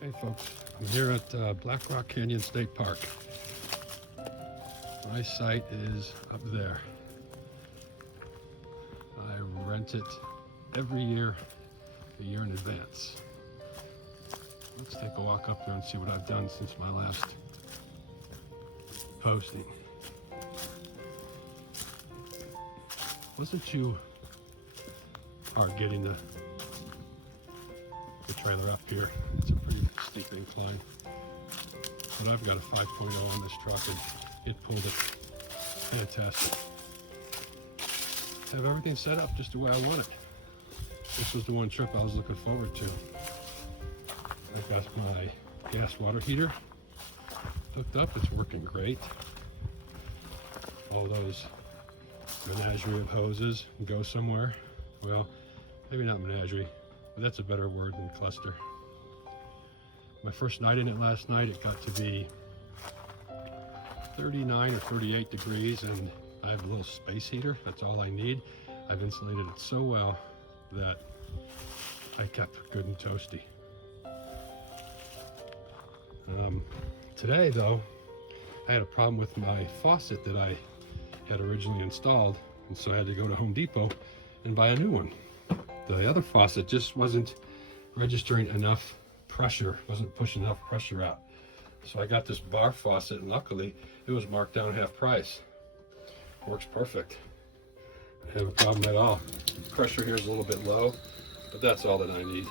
Okay folks, I'm here at Black Rock Canyon State Park. My site is up there. I rent it every year, a year in advance. Let's take a walk up there and see what I've done since my last posting. Wasn't you hard getting the trailer up here? It's a pretty steep incline, but I've got a 5.0 on this truck and it pulled it fantastic. I have everything set up just the way I want it. This was the one trip I was looking forward to. I've got my gas water heater hooked up, it's working great. All those menagerie of hoses go somewhere. Well, maybe not menagerie, but that's a better word than cluster. My first night in it last night, it got to be 39 or 38 degrees, and I have a little space heater. That's all I need. I've insulated it so well that I kept good and toasty. Today though, I had a problem with my faucet that I had originally installed, and so I had to go to Home Depot and buy a new one. The other faucet just wasn't registering enough pressure, wasn't pushing enough pressure out. So I got this bar faucet, and luckily it was marked down half price. Works perfect. I don't have a problem at all. Pressure here is a little bit low, but that's all that I need.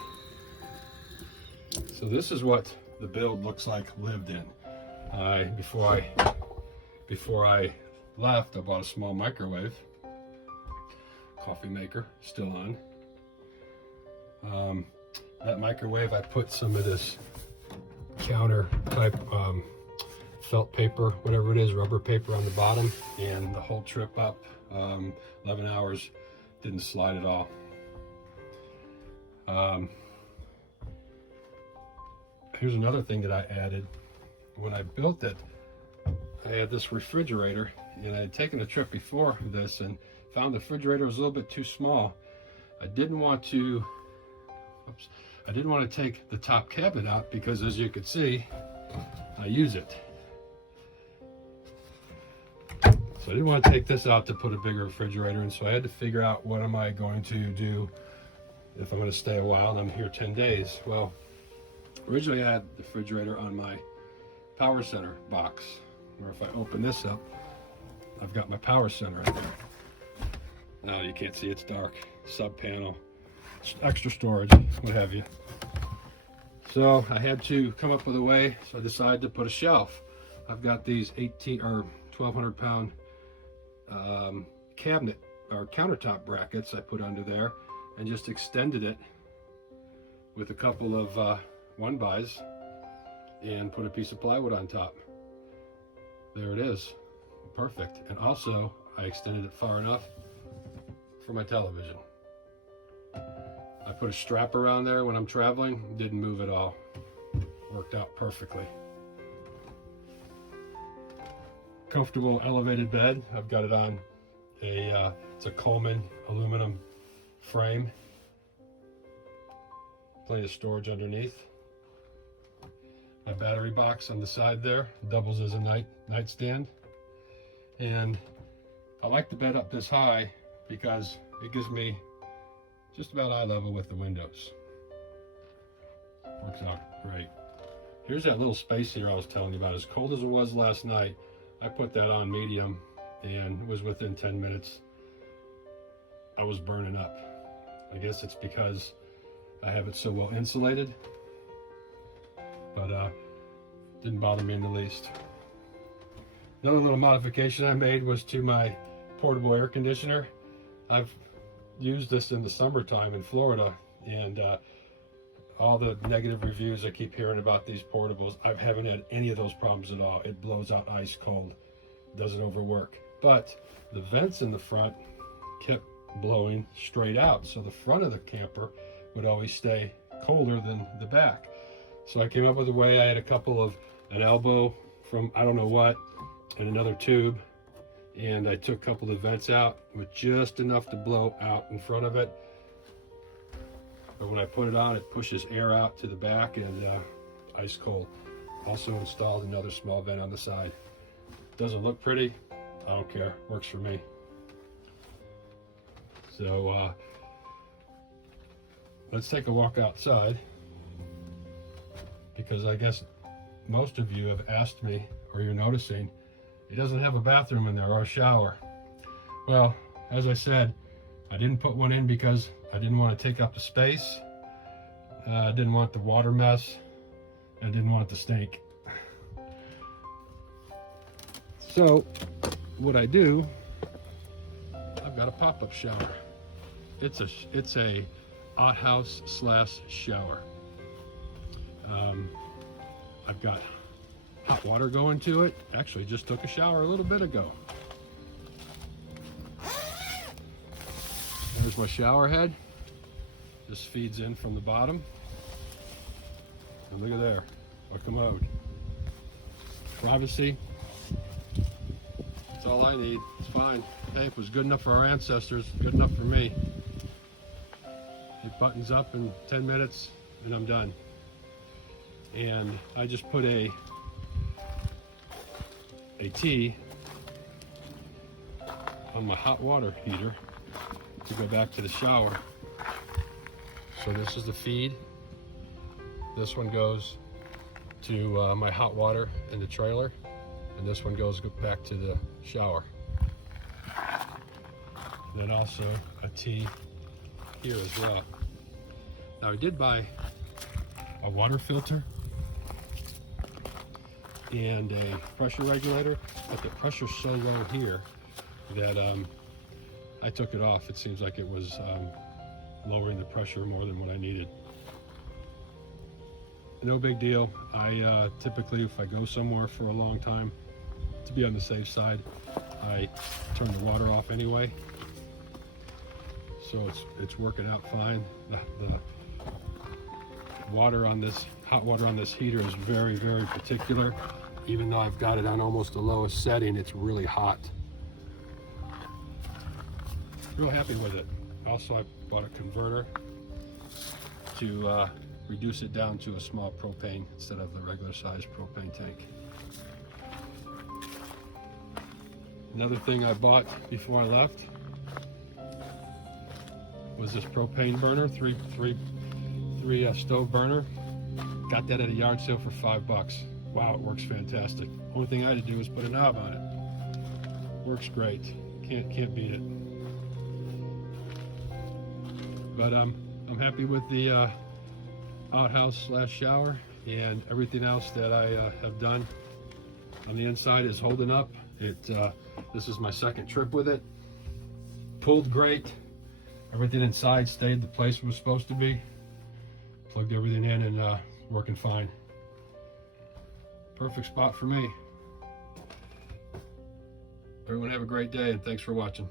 So this is what the build looks like lived in. Before I left, I bought a small microwave. Coffee maker, still on. That microwave, I put some of this counter type felt paper, whatever it is, rubber paper on the bottom, and the whole trip up, 11 hours, didn't slide at all. Here's another thing that I added. When I built it, I had this refrigerator, and I had taken a trip before this and found the refrigerator was a little bit too small. I didn't want to take the top cabinet out because, as you can see, I use it. So I didn't want to take this out to put a bigger refrigerator in, so I had to figure out what am I going to do if I'm going to stay a while, and I'm here 10 days. Well, originally I had the refrigerator on my power center box, or if I open this up, I've got my power center in there. Now you can't see, it's dark, sub panel, extra storage, what have you. So I had to come up with a way, so I decided to put a shelf. I've got these 18 or 1,200 pound cabinet or countertop brackets I put under there, and just extended it with a couple of 1-bys and put a piece of plywood on top. There it is, perfect. And also I extended it far enough for my television. I put a strap around there when I'm traveling, didn't move at all. Worked out perfectly. Comfortable elevated bed. I've got it on it's a Coleman aluminum frame. Plenty of storage underneath. My battery box on the side there doubles as a nightstand. And I like the bed up this high because it gives me just about eye level with the windows. Works out great. Here's that little space here I was telling you about. As cold as it was last night, I put that on medium, and it was within 10 minutes I was burning up. I guess it's because I have it so well insulated, but didn't bother me in the least. Another little modification I made was to my portable air conditioner. I've used this in the summertime in Florida, and all the negative reviews I keep hearing about these portables, I haven't had any of those problems at all. It blows out ice cold, doesn't overwork. But the vents in the front kept blowing straight out, so the front of the camper would always stay colder than the back. So I came up with a way. I had an elbow from I don't know what, and another tube, and I took a couple of vents out with just enough to blow out in front of it. But when I put it on, it pushes air out to the back, and ice cold. Also installed another small vent on the side. Doesn't look pretty, I don't care, works for me. So let's take a walk outside, because I guess most of you have asked me, or you're noticing, it doesn't have a bathroom in there or a shower. Well, as I said, I didn't put one in because I didn't want to take up the space. I didn't want the water mess. I didn't want it to stink. So what I do, I've got a pop-up shower. It's a outhouse slash shower. I've got hot water going to it. Actually, just took a shower a little bit ago. There's my shower head. This feeds in from the bottom. And look at there, a commode. Privacy. That's all I need. It's fine. Hey, it was good enough for our ancestors, good enough for me. It buttons up in 10 minutes and I'm done. And I just put a T on my hot water heater to go back to the shower. So this is the feed. This one goes to my hot water in the trailer, and this one goes back to the shower. And then also a T here as well. Now I did buy a water filter and a pressure regulator, but the pressure's so low here that I took it off. It seems like it was lowering the pressure more than what I needed. No big deal. I typically, if I go somewhere for a long time, to be on the safe side, I turn the water off anyway. So it's working out fine. The water on this, hot water on this heater is very, very particular. Even though I've got it on almost the lowest setting, it's really hot. Real happy with it. Also, I bought a converter to reduce it down to a small propane instead of the regular size propane tank. Another thing I bought before I left was this propane burner, three stove burner. Got that at a yard sale for $5. Wow, it works fantastic. Only thing I had to do was put a knob on it. Works great. Can't beat it. But I'm happy with the outhouse slash shower, and everything else that I have done on the inside is holding up. This is my second trip with it. Pulled great. Everything inside stayed the place it was supposed to be. Plugged everything in and working fine. Perfect spot for me. Everyone have a great day, and thanks for watching.